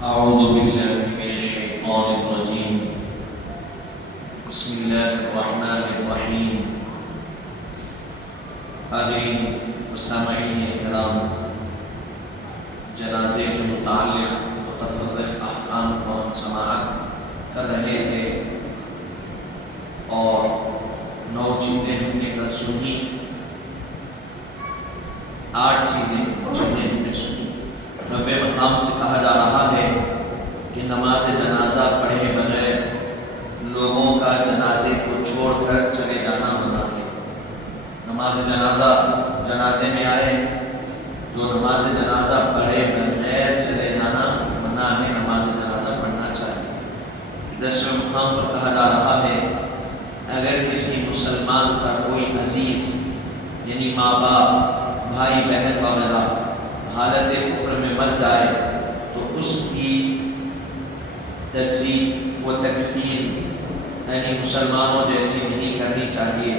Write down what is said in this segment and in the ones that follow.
اعوذ باللہ من الشیطان الرجیم بسم اللہ الرحمن الرحیم۔ حاضرین و سامعین اکرام، جنازے کے متعلق متفرق احکام کو ہم سماعت کر رہے تھے اور 9 چیزیں ہم نے کل سنی، 8 چیزیں ہم نے سنی۔ رب مقام سے کہا جا رہا ہے کہ نماز جنازہ پڑھے بغیر لوگوں کا جنازے کو چھوڑ کر چلے جانا منع ہے۔ نماز جنازے میں آئے جو نماز جنازہ پڑھے بغیر چلے جانا منع ہے، نماز جنازہ پڑھنا چاہیے۔ 10ویں مقام پر کہا جا رہا ہے اگر کسی مسلمان کا کوئی عزیز یعنی ماں باپ، بھائی بہن وغیرہ حالت کفر میں مر جائے تو اس کی تجزیہ و تکفین یعنی مسلمانوں جیسی نہیں کرنی چاہیے،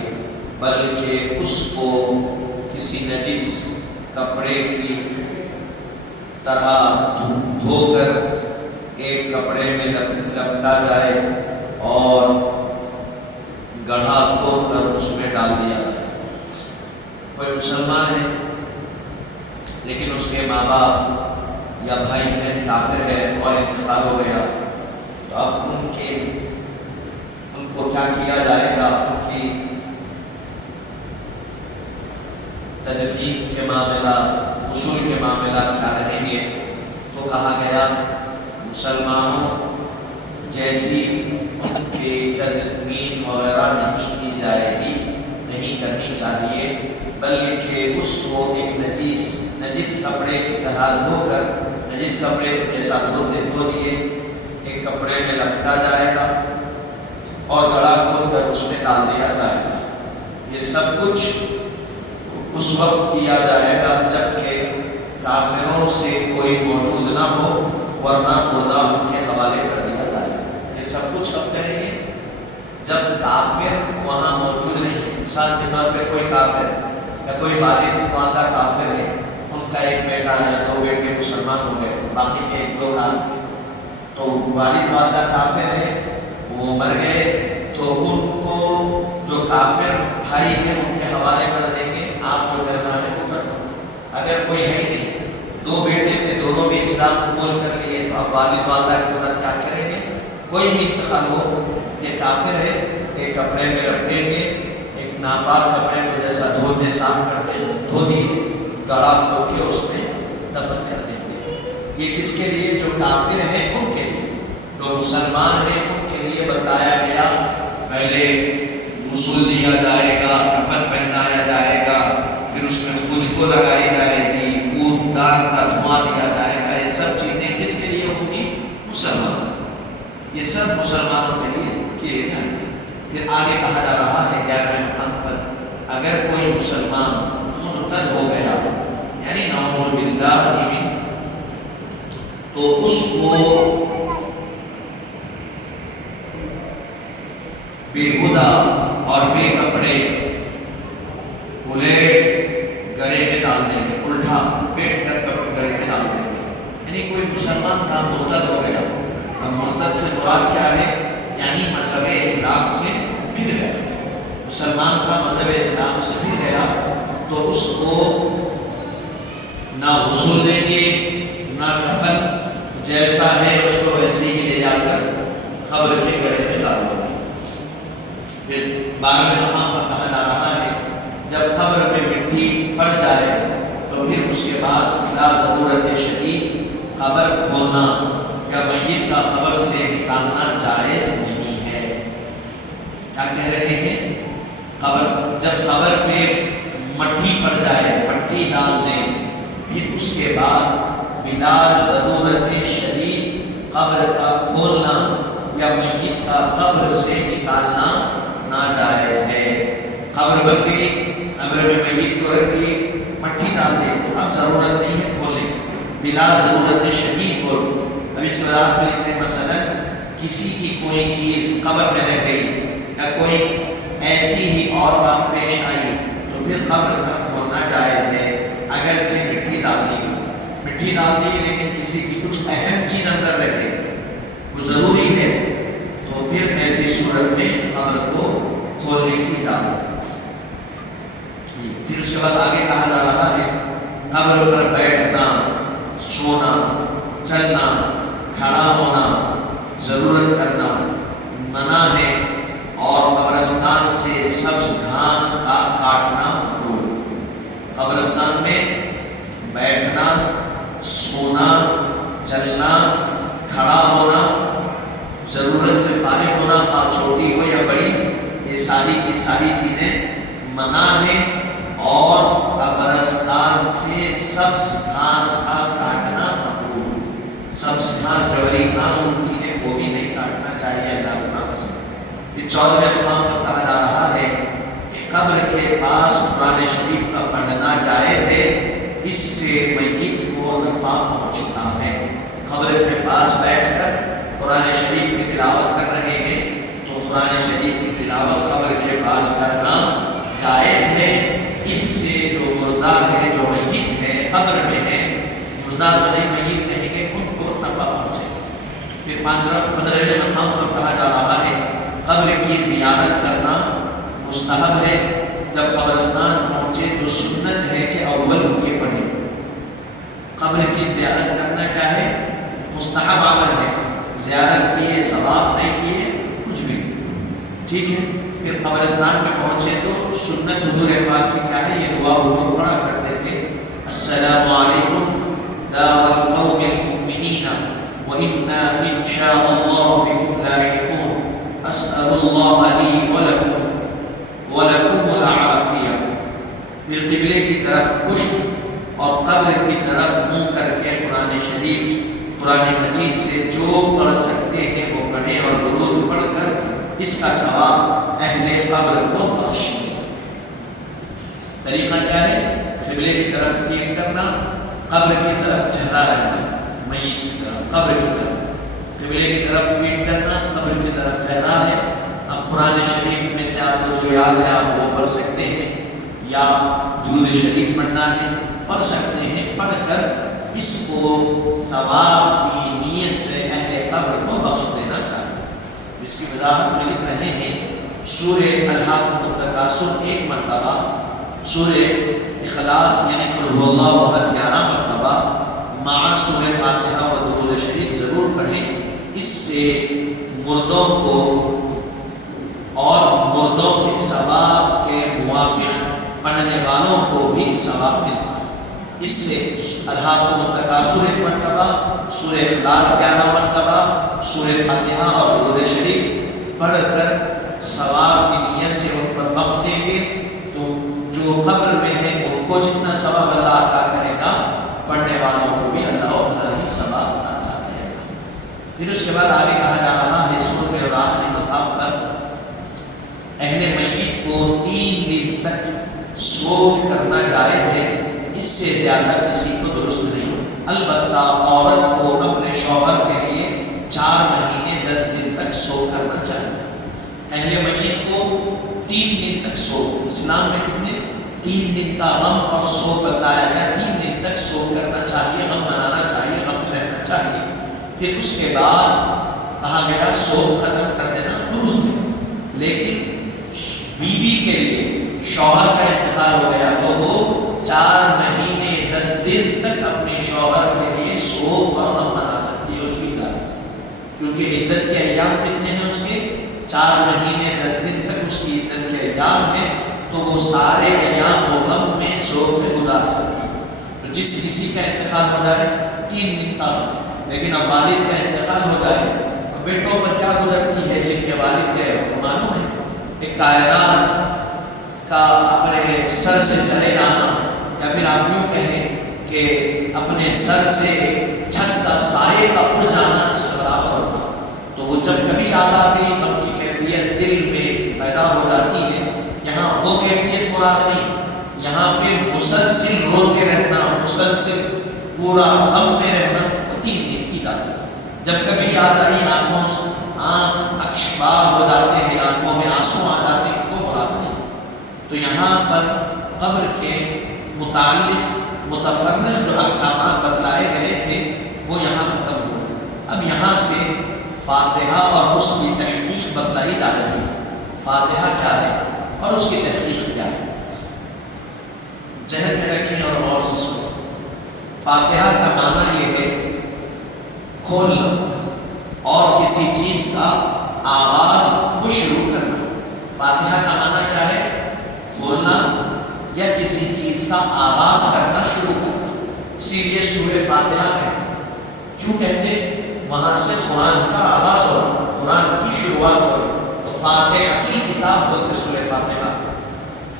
بلکہ اس کو کسی نجس کپڑے کی طرح دھو کر ایک کپڑے میں لپٹا جائے اور گڑھا کھود کر اس میں ڈال دیا جائے۔ کوئی مسلمان ہے لیکن اس کے ماں باپ یا بھائی بہن کافر ہے اور انتقال ہو گیا تو اب ان کو کیا کیا جائے گا؟ ان کی تدفین کے معاملہ، غسل کے معاملہ کیا رہیں گے؟ تو کہا گیا مسلمانوں جیسی ان کی تدفین وغیرہ نہیں کی جائے گی، نہیں کرنی چاہیے، بلکہ اس کو ایک نجس کپڑے کی طرح دھو کر، نجس کپڑے کو جیسا دھو دیے ایک کپڑے میں لپٹا جائے گا اور گڑا کھود کر اس میں ڈال دیا جائے گا۔ یہ سب کچھ اس وقت کیا جائے گا جب کہ کافروں سے کوئی موجود نہ ہو، ورنہ مردہ ان کے حوالے کر دیا جائے گا۔ یہ سب کچھ کب کریں گے؟ جب کافر وہاں موجود نہیں ہے۔ مثال کے طور پہ کوئی کافر یا کوئی والد والدہ کافر ہے، ان کا ایک بیٹا یا 2 بیٹے مسلمان ہو گئے، باقی کے 1-2 کافر ہیں، تو والد والدہ کافر ہے، وہ مر گئے تو ان کو جو کافر بھائی ہیں ان کے حوالے کر دیں گے، آپ جو کرنا ہے وہ کر دو۔ اگر کوئی ہے نہیں، 2 بیٹے تھے، دونوں بھی اسلام قبول کر لیے، تو آپ والد والدہ کے ساتھ کیا کریں گے؟ کوئی بھی انتقال ہو، یہ کافر ہے، ایک کپڑے میں لپٹیں گے، ایک ناپاک کپڑے کو جیسا دھوتے صاف کرتے دھو دیے، گڑھا کھود کے اس میں دفن کر دیں گے۔ یہ کس کے لیے؟ جو کافر ہیں ان کے لیے۔ جو مسلمان ہیں ان کے لیے بتایا گیا پہلے غسل دیا جائے گا، کفن پہنایا جائے گا، پھر اس میں خوشبو لگائی جائے گی، اونٹ دار کا دھواں دیا جائے گا۔ یہ سب چیزیں کس کے لیے ہوں گی؟ مسلمان۔ یہ سب مسلمانوں کے لیے کیے جائیں گے۔ پھر آگے کہا جا رہا ہے 11ویں مقام پر اگر کوئی مسلمان مرتد ہو گیا یعنی نعوذ باللہ من، تو اس کو بےہودہ اور بے کپڑے الٹ گڑے میں ڈال دیں گے، الٹا پیٹ کر گڑے میں ڈال دیں گے۔ یعنی کوئی مسلمان تھا مرتد ہو گیا، اب مرتد سے مراد کیا ہے؟ یعنی مذہب اسلام سے پھر گیا، مسلمان تھا مذہب اسلام سے پھر گیا تو اس کو نہ غسل دیں گے نہ کفن، جیسا ہے اس کو ویسے ہی لے جا کر قبر کے گڑھے میں ڈال دیں گے۔ پھر 12ویں مقام پر کہا جا رہا ہے جب قبر میں مٹی پڑ جائے تو پھر اس کے بعد لا ضرورت شدید قبر کھولنا یا میت کا قبر سے نکالنا جائز نہیں ہے۔ کیا کہہ رہے ہیں؟ جب قبر پہ مٹی پڑ جائے، مٹی ڈال دیں، پھر اس کے بعد بلا ضرورت شدید قبر کا کھولنا یا میت کا قبر سے نکالنا ناجائز ہے۔ قبر بن گئی، قبر میں میت کو رکھ دیے، مٹی ڈال دیں تو اب ضرورت نہیں ہے کھولنے کی، بلا ضرورت شدید کھول۔ اب اس میں رات میں لکھتے ہیں مثلا کسی کی کوئی چیز قبر میں رہ گئی یا کوئی ایسی ہی اور بات پیش آئی تو پھر قبر کا کھولنا جائز ہے، اگرچہ مٹی ڈال دی گئی۔ مٹی ڈال دی لیکن کسی کی کچھ اہم چیز اندر رہ گئی، وہ ضروری ہے، تو پھر ایسی صورت میں قبر کو کھولنے کی اجازت۔ پھر اس کے بعد آگے کہا جا رہا ہے قبر پر بیٹھنا، سونا، چلنا، کھڑا ہونا، ضرورت کرنا منع ہے، اور قبرستان سے سبز گھاس کا کاٹنا مکروہ۔ قبرستان میں بیٹھنا، سونا، چلنا، کھڑا ہونا، ضرورت سے فارغ ہونا، خواہ چھوٹی ہو یا بڑی، یہ ساری کی ساری چیزیں منع ہیں، اور قبرستان سے سبز گھاس کا کاٹنا مکروہ۔ سبز گھاس جو ہری گھاس ہوتی ہے وہ بھی نہیں کاٹنا چاہیے، اللہ کو ناپسند۔ پھر 14ویں مقام پر کہا جا رہا ہے کہ قبر کے پاس قرآن شریف کا پڑھنا جائز ہے، اس سے میت کو نفع پہنچتا ہے۔ قبر کے پاس بیٹھ کر قرآن شریف کی تلاوت کر رہے ہیں تو قرآن شریف کی تلاوت قبر کے پاس کرنا جائز ہے، اس سے جو مردہ ہے، جو میت ہے، قبر میں ہے، مردہ بنے میت کہیں گے، ان کو نفع پہنچے۔ پھر 15ویں مقام پر کہا جا رہا ہے قبر کی زیارت کرنا مستحب ہے۔ جب قبرستان پہنچے تو سنت ہے کہ اول یہ پڑھیں۔ قبر کی زیارت کرنا کیا ہے؟ مستحب عمل ہے، زیارت کیے ثواب نہیں کیے کچھ بھی، ٹھیک ہے۔ پھر قبرستان میں پہنچے تو سنت حضور پاک کی کیا ہے؟ یہ دعا حضور پڑھا کرتے تھے، السلام علیکم دار القوم المؤمنین وإنا إن شاء الله بكم لاحقون أسأل الله لي ولكم العافية۔ پھر قبلے کی طرف پشت اور قبر کی طرف منہ کر کے قرآن شریف، قرآن مجید سے جو پڑھ سکتے ہیں وہ پڑھیں، اور درود پڑھ کر اس کا ثواب اہل قبر کو بخشیں۔ طریقہ کیا ہے؟ قبلے کی طرف کیے کرنا، قبر کی طرف چہرہ رہنا، میت کی طرف، قبر کی طرف، قبلے کی طرف پیٹ کرنا، قبر کی طرف چہرہ ہے۔ اب قرآن شریف میں سے آپ کو جو یاد ہے آپ وہ پڑھ سکتے ہیں، یا درود شریف پڑھنا ہے پڑھ سکتے ہیں، پڑھ کر اس کو ثواب کی نیت سے اہل قبر کو بخش دینا چاہیے۔ جس کی وضاحت میں لکھ رہے ہیں سورہ الحاقۃ التکاثر 1 مرتبہ، سورہ اخلاص یعنی قل هو اللہ احد 11 مرتبہ، مع سورہ فاتحہ و درود شریف ضرور پڑھیں، اس سے مردوں کو اور مردوں کے ثواب کے موافق پڑھنے والوں کو بھی ثواب ملتا ہے۔ اس سے الحاقۃ التکاثر 1 مرتبہ، سورہ اخلاص 11 مرتبہ، سورہ فاتحہ اور درود شریف پڑھ کر ثواب کی نیت سے ان پر بخش دیں گے، تو جو قبر میں ہے ان کو جتنا ثواب اللہ عطا کرے گا، پڑھنے والوں کو بھی اللہ اتنا ہی ثواب عطا کرے گا۔ پھر اس کے بعد آگے کہا جا رہا ہے سورۃ میں اور آخری مقام پر اہل میت کو 3 دن تک سوگ کرنا جائز ہے، اس سے زیادہ کسی کو درست نہیں۔ البتہ عورت کو اپنے شوہر کے لیے 4 مہینے 10 دن تک سوگ کرنا چاہیے۔ اہل میت کو 3 دن تک سوگ، اسلام میں کتنے 3 دن کا غم اور سوگ بتایا گیا، 3 دن تک سوگ کرنا چاہیے، غم منانا چاہیے، غم میں رہنا چاہیے۔ پھر اس کے بعد کہا گیا سوگ ختم کر دینا درست ہے، لیکن بیوی کے لیے شوہر کا انتقال ہو گیا تو وہ 4 مہینے 10 دن تک اپنے شوہر کے لیے سوگ اور غم منا سکتی ہے، اس کی اجازت ہے، کیونکہ عدت کے ایام کتنے ہیں اس کے 4 مہینے 10 دن تک اس کی عدت کے ایام ہیں، تو وہ سارے ایام و غم میں سوگ میں گزار سکتی ہے۔ تو جس کسی کا انتقال ہو جائے 3 دن کا، لیکن اب والد کا انتقال ہو جائے، اب بیٹوں پر کیا گزرتی ہے جن کے والد گئے تو معلوم ہے، ایک کائنات کا اپنے سر سے چلے جانا، یا پھر آپ یوں کہیں کہ اپنے سر سے چھت کا سائے کا اڑ جانا اس کے برابر ہوگا۔ تو وہ جب کبھی یاد آتی غم کی کیفیت دل میں پیدا ہو جاتی ہے، یہاں وہ کیفیت مراد نہیں، یہاں پہ مسلسل روتے رہنا، مسلسل پورا غم میں رہنا، وہ 3 دن کی عادت ہے۔ جب کبھی یاد آئی آنکھ اکشبار ہو جاتے ہیں، آنکھوں میں آنسو آ جاتے ہیں، تو مراد نہیں۔ تو یہاں پر قبر کے متعلق متفرق جو احکامات بتلائے گئے تھے وہ یہاں ختم ہوئے. اب یہاں سے فاتحہ اور اس کی تحقیق بتلائی جا رہی ہے. فاتحہ کیا ہے اور اس کی تحقیق کیا ہے، ذہن میں رکھیں اور غور سے سنیں. فاتحہ کا معنی یہ ہے کھولنا اور کسی چیز کا آغاز کو شروع کرنا. فاتحہ کا معنی کیا ہے؟ کھولنا یا کسی چیز کا آغاز کرنا، شروع کرنا. اسی لیے سورہ فاتحہ کہتے ہیں. کیوں کہتے ہیں؟ وہاں سے قرآن کا آغاز ہو رہا، قرآن کی شروعات ہو رہی. تو فاتحۃ الکتاب بولتے سورہ فاتحہ.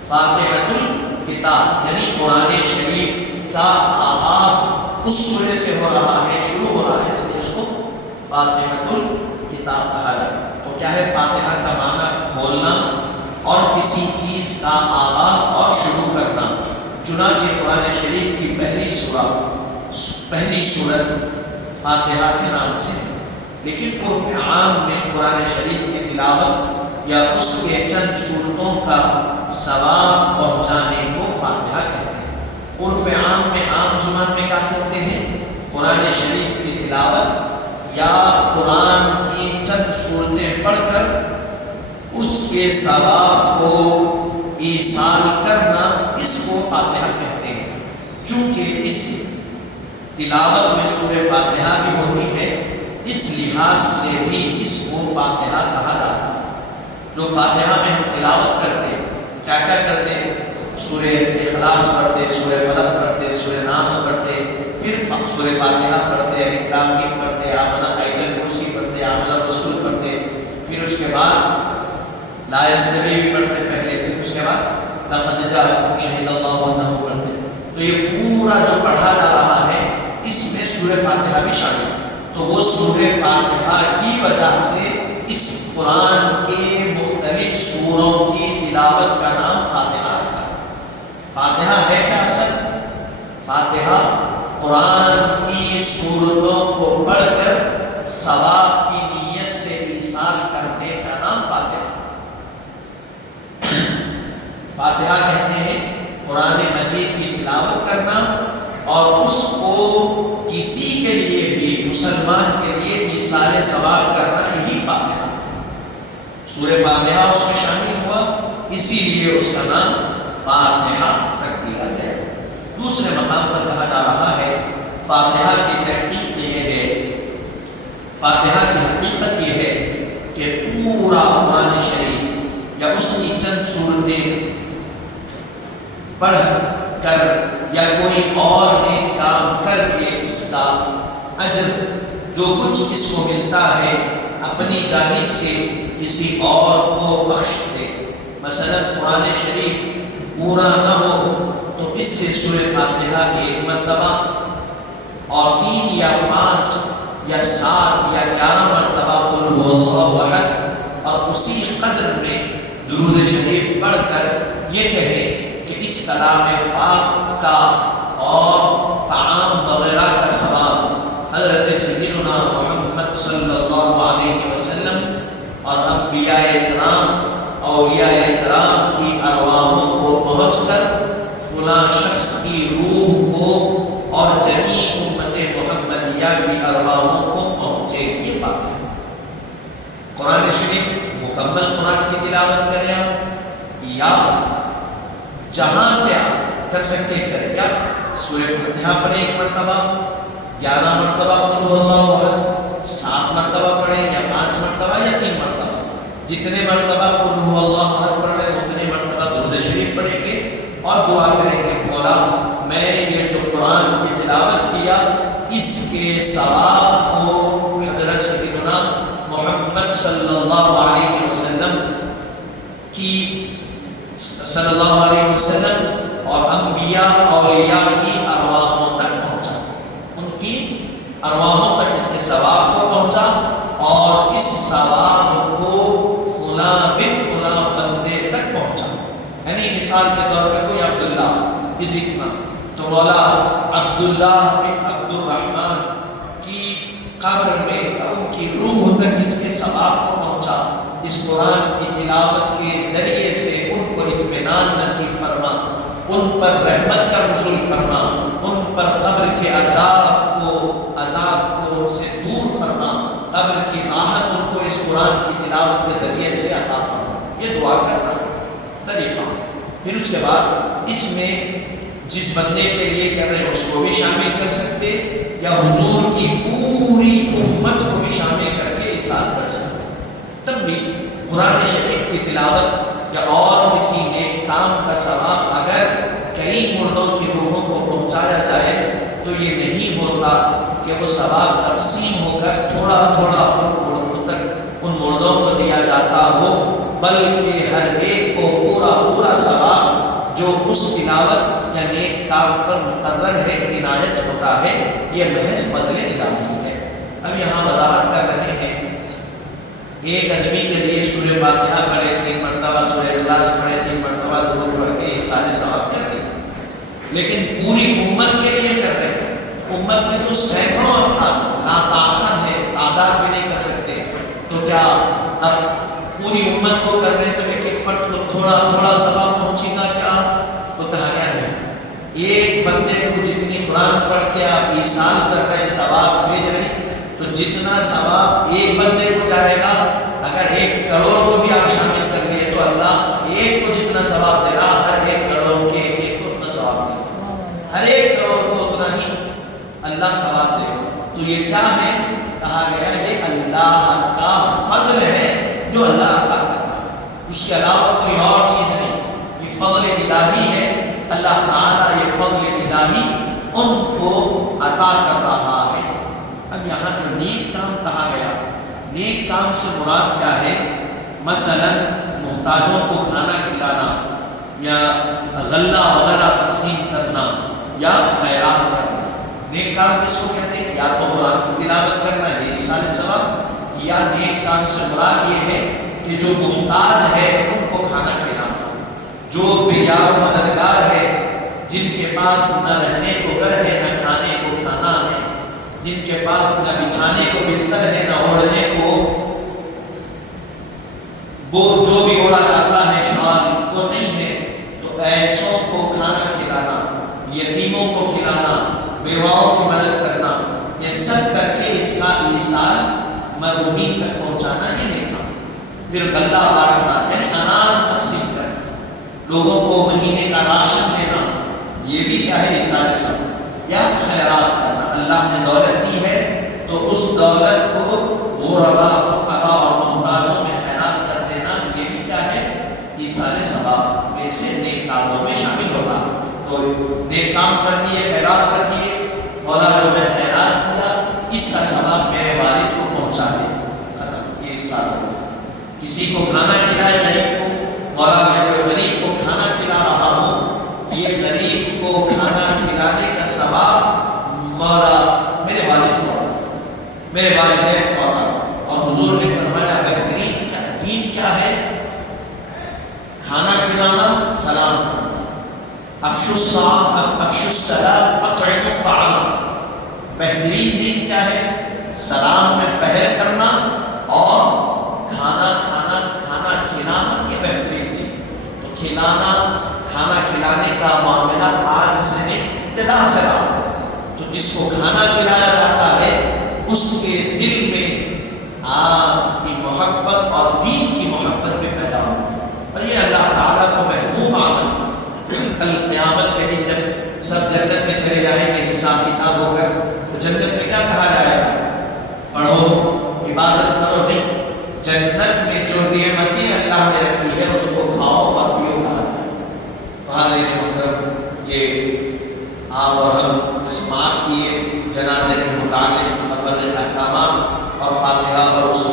فاتحۃ الکتاب یعنی قرآن شریف کا آغاز اس سورے سے ہو رہا ہے، شروع ہو رہا ہے، اس لیے اس کو فاتحۃ الکتاب کہا جاتا ہے. تو کیا ہے فاتحہ کا معنی؟ کھولنا اور کسی چیز کا آغاز اور شروع کرنا. چنانچہ قرآن شریف کی پہلی سورت فاتحہ کے نام سے. لیکن عرف عام میں قرآن شریف کی تلاوت یا اس کے چند صورتوں کا ثواب پہنچانے کو فاتحہ کہتے ہیں. عرف عام میں، عام زبان میں کیا کہتے ہیں؟ قرآن شریف کی تلاوت یا قرآن کی چند صورتیں پڑھ کر اس کے ثواب کو ایصال کرنا، اس کو فاتحہ کہتے ہیں. چونکہ اس تلاوت میں سورہ فاتحہ بھی ہوتی ہے، اس لحاظ سے بھی اس کو فاتحہ کہا جاتا ہے. جو فاتحہ میں ہم تلاوت کرتے ہیں، کیا کیا کرتے ہیں؟ سورہ اخلاص پڑھتے، سورہ فلق پڑھتے، سورہ ناس پڑھتے، پھر سورہ فاتحہ پڑھتے، الف لام میم پڑھتے، آمنہ آیت الکرسی پڑھتے، آمنہ الرسول پڑھتے، پھر اس کے بعد لا یستوی بھی پڑھتے پہلے، پھر اس کے بعد لقد جاءکم شہید اللہ انہ پڑھتے. تو یہ پورا جو پڑھا جا رہا ہے اس میں سورہ فاتحہ بھی شامل ہے. تو وہ سورہ فاتحہ کی وجہ سے اس قرآن کے مختلف سوروں کی تلاوت کا نام فاتحہ رکھا. فاتحہ ہے کیا اصل؟ فاتحہ قرآن کی سورتوں کو پڑھ کر ثواب کی نیت سے ایصال کرنے کا نام فاتحہ. فاتحہ کہتے ہیں قرآن مجید کی تلاوت کرنا اور اس کو کسی کے لیے بھی، مسلمان کے لیے ایصال ثواب کرنا، یہی فاتحہ. سورہ فاتحہ اس میں شامل ہوا، اسی لیے اس کا نام فاتحہ رکھ دیا گیا. دوسرے مقام پر کہا جا رہا ہے فاتحہ کی تحقیق یہ ہے، فاتحہ کی حقیقت یہ ہے کہ پورا قرآن شریف یا اس کی چند صورتیں پڑھ کر یا کوئی اور نیک کام کر کے اس کا اجر جو کچھ اس کو ملتا ہے اپنی جانب سے کسی اور کو بخش دے. مثلا قرآن شریف پورا نہ ہو تو اس سے سورہ فاتحہ ایک مرتبہ اور 3 یا 5 یا 7 یا 11 مرتبہ قل هو اللہ احد اور اسی قدر میں درود شریف پڑھ کر یہ کہے کہ اس کلام پاک کا اور طعام وغیرہ کا ثواب حضرت سیدنا محمد صلی اللہ علیہ وسلم اور انبیاء کرام، اولیاء کرام کی ارواحوں کو پہنچ کر فلاں شخص کی روح کو اور جمیع امت محمدیہ کی ارواحوں کو پہنچے. یہ فاتحہ. قرآن شریف مکمل قرآن کی تلاوت کریں یا جہاں سے آپ کر سکتے کریں، یا سورہ فاتحہ پڑھیں 1 مرتبہ، 11 مرتبہ قل هو اللہ احد، 7 مرتبہ پڑھیں یا 5 مرتبہ یا 3 مرتبہ. جتنے مرتبہ قل هو اللہ احد پڑھ رہے ہیں اتنے مرتبہ درود شریف پڑھیں گے اور دعا کریں گے مولا میں یہ جو قرآن کی تلاوت کیا اس کے ثواب کو حضرت سیدنا محمد صلی اللہ علیہ وسلم کی اور انبیاء اولیاء کی ارواحوں تک پہنچا، ان کی ارواحوں تک اس کے ثواب کو پہنچا اور اس ثواب کو فلاں بن فلاں بندے تک پہنچا. یعنی مثال کے طور پہ کوئی عبداللہ کسی کا تو مولا عبداللہ بن عبد الرحمن کی قبر میں ان کی روح تک اس کے ثواب کو پہنچا. اس قرآن کی تلاوت کے ذریعے سے ان کو اطمینان نصیب فرما، ان پر رحمت کا نزول فرما، پر قبر کے عذاب کو ان سے دور فرما، قبر کی راحت ان کو اس قرآن کی تلاوت کے ذریعے سے عطا فرما۔ یہ دعا کرنا طریقہ۔ پھر اس کے بعد اس میں جس بندے کے لیے کر رہے ہیں اس کو بھی شامل کر سکتے، یا حضور کی پوری امت کو بھی شامل کر کے ایصال کر سکتے۔ تب بھی قرآن شریف کی تلاوت یا اور کسی نیک کام کا ثواب اگر کئی مردوں کی روحوں کو پہنچایا جائے تو یہ نہیں ہوتا کہ وہ ثواب تقسیم ہو کر تھوڑا تھوڑا ان مردوں کو دیا جاتا ہو، بلکہ ہر ایک کو پورا ثواب جو اس تلاوت یا نیک کام پر مقرر ہے عنایت ہوتا ہے۔ یہ محض فضل الہی ہے۔ اب یہاں وضاحت کر رہے ہیں، ایک آدمی کے لیے سورہ فاتحہ پڑھے، 3 مرتبہ سورہ اخلاص پڑھے، 3 مرتبہ درود پڑھ کے یہ سارے ثواب کر رہے ہیں، لیکن پوری امت کے لیے کر رہے ہیں۔ امت میں تو سینکڑوں افراد ناطاقت ہے، تعداد بھی نہیں کر سکتے، تو کیا اب پوری امت کو کر رہے ہیں تو ایک فرد کو تھوڑا تھوڑا ثواب پہنچے گا کیا؟ وہ کہا گیا نہیں، ایک بندے کو جتنی قرآن پڑھ کے آپ ایصال کر رہے ہیں، ثواب بھیج رہے ہیں، تو جتنا ثواب ایک بندے کو جائے گا، اگر 1 کروڑ کو بھی آپ شامل کر لیے تو اللہ ایک کو جتنا ثواب دے رہا، ہر 1 کروڑ کے ایک کو اتنا ثواب دے گا، ہر 1 کروڑ کو اتنا ہی اللہ ثواب دے گا۔ تو یہ کیا ہے؟ کہا گیا یہ اللہ کا فضل ہے جو اللہ عطا کرتا ہے، اس کے علاوہ کوئی اور چیز نہیں، یہ فضل الہی ہے۔ اللہ تعالیٰ یہ فضل الہی ان کو عطا کر رہا ہے۔ اب یہاں جو نیک کام کہا گیا، نیک کام سے مراد کیا ہے؟ مثلا محتاجوں کو کھانا کھلانا یا غلہ وغیرہ تقسیم کرنا یا خیرات کرنا۔ نیک کام کس کو کہتے ہیں؟ یا تو قرآن کی تلاوت کرنا ہے ایصال ثواب، یا نیک کام سے مراد یہ ہے کہ جو محتاج ہے ان کو کھانا کھلانا، جو بے یار و مددگار ہے، جن کے پاس نہ رہنے کو گھر ہے نہ کھانے کو کھانا ہے، جن کے پاس نہ بچھانے کو بستر ہے نہ اوڑھنے کو وہ جو بھی اوڑھا جاتا ہے شال وہ نہیں ہے، تو ایسوں کو کھانا کھلانا، یتیموں کو کھلانا، بیواؤں کی مدد کرنا، یہ سب کر کے اس کا ایصال مرحومین تک پہنچانا یہ نہیں کام۔ پھر غلہ بانٹنا یعنی اناج تقسیم کرنا، لوگوں کو مہینے کا راشن دینا، یہ بھی کیا ہے؟ ایصال ثواب۔ یا خیرات کرنا، اللہ نے دولت دی ہے تو اس دولت کو غرباء، فقراء اور محتاجوں میں خیرات کر دینا، یہ بھی کیا ہے؟ ایصال ثواب میں سے نیک کاموں میں شامل ہوگا۔ تو نیک کام کر دیے، خیرات کر دیے، مولا جو میں خیرات کیا اس کا ثواب میرے والد کو پہنچا دے، ختم، یہ ایصال ہوگا۔ کسی کو کھانا کھلائے غریب کو، مولا میں جو غریب کو کھانا کھلا رہا ہوں، یہ غریب کو کھانا کھلانے کا ثواب مولا میرے والد کو عطا، میرے والدین کو عطا۔ اور حضور نے فرمایا بہترین کیا دین کیا ہے؟ کھانا کھلانا، سلام کرنا، افشوا السلام اطعموا الطعام۔ بہترین دین کیا ہے؟ سلام میں پہل کرنا اور کھانا کھلانا، یہ بہترین دین۔ تو کھلانا، کھانا کھلانے کا معاملہ آج سے نہیں، ابتدا سے رہا۔ تو جس کو کھانا کھلایا جاتا ہے اس کے دل میں آپ کی محبت اور دین کی محبت بھی پیدا ہوگی، اور یہ اللہ تعالیٰ کو محبوب عمل۔ کل قیامت کے دن جب سب جنت میں چلے جائیں گے حساب کتاب ہو کر، تو جنت میں کیا کہا جائے گا؟ پڑھو، عبادت کرو نہیں، جنت میں جو نعمتیں اللہ نے رکھی ہے اس کو کھاؤ اور پیو کہا جائے۔ حاضرین محترم، یہ آپ اور ہم اس بات کی جنازے کے متعلق متفرق احکامات اور فاتحہ اور اس